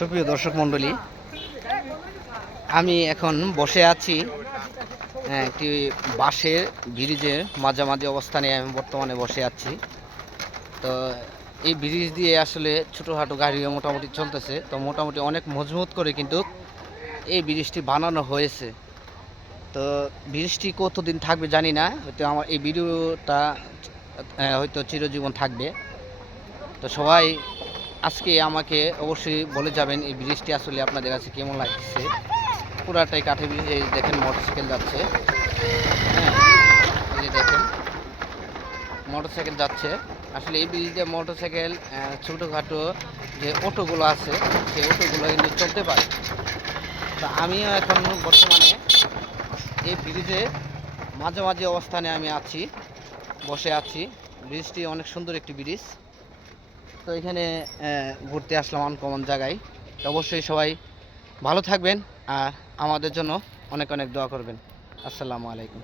সুপ্রিয় দর্শক মণ্ডলী, আমি এখন বসে আছি একটি বাঁশের ব্রিজের মাঝামাঝি অবস্থানে আমি বর্তমানে বসে আছি। তো এই ব্রিজ দিয়ে আসলে ছোটোখাটো গাড়িও মোটামুটি চলতেছে। তো মোটামুটি অনেক মজবুত করে কিন্তু এই ব্রিজটি বানানো হয়েছে। তো ব্রিজটি কতদিন থাকবে জানি না, হয়তো আমার এই ভিডিওটা হয়তো চিরজীবন থাকবে। তো সবাই আজকে আমাকে অবশ্যই বলে যাবেন এই ব্রিজটি আসলে আপনাদের কাছে কেমন লাগছে। পুরাটাই কাঠের ব্রিজ। এই দেখেন মোটরসাইকেল যাচ্ছে, হ্যাঁ এই যে দেখেন মোটরসাইকেল যাচ্ছে। আসলে এই ব্রিজে মোটরসাইকেল ছোটোখাটো যে অটোগুলো আছে সেই অটোগুলো কিন্তু চলতে পারে। তো আমিও এখন বর্তমানে এই ব্রিজে মাঝামাঝি অবস্থানে আমি আছি, বসে আছি। ব্রিজটি অনেক সুন্দর একটি ব্রিজ। তো এখানে ঘুরতে আসলাম আনকমন জায়গায়। তো অবশ্যই সবাই ভালো থাকবেন আর আমাদের জন্য অনেক অনেক দোয়া করবেন। আসসালামু আলাইকুম।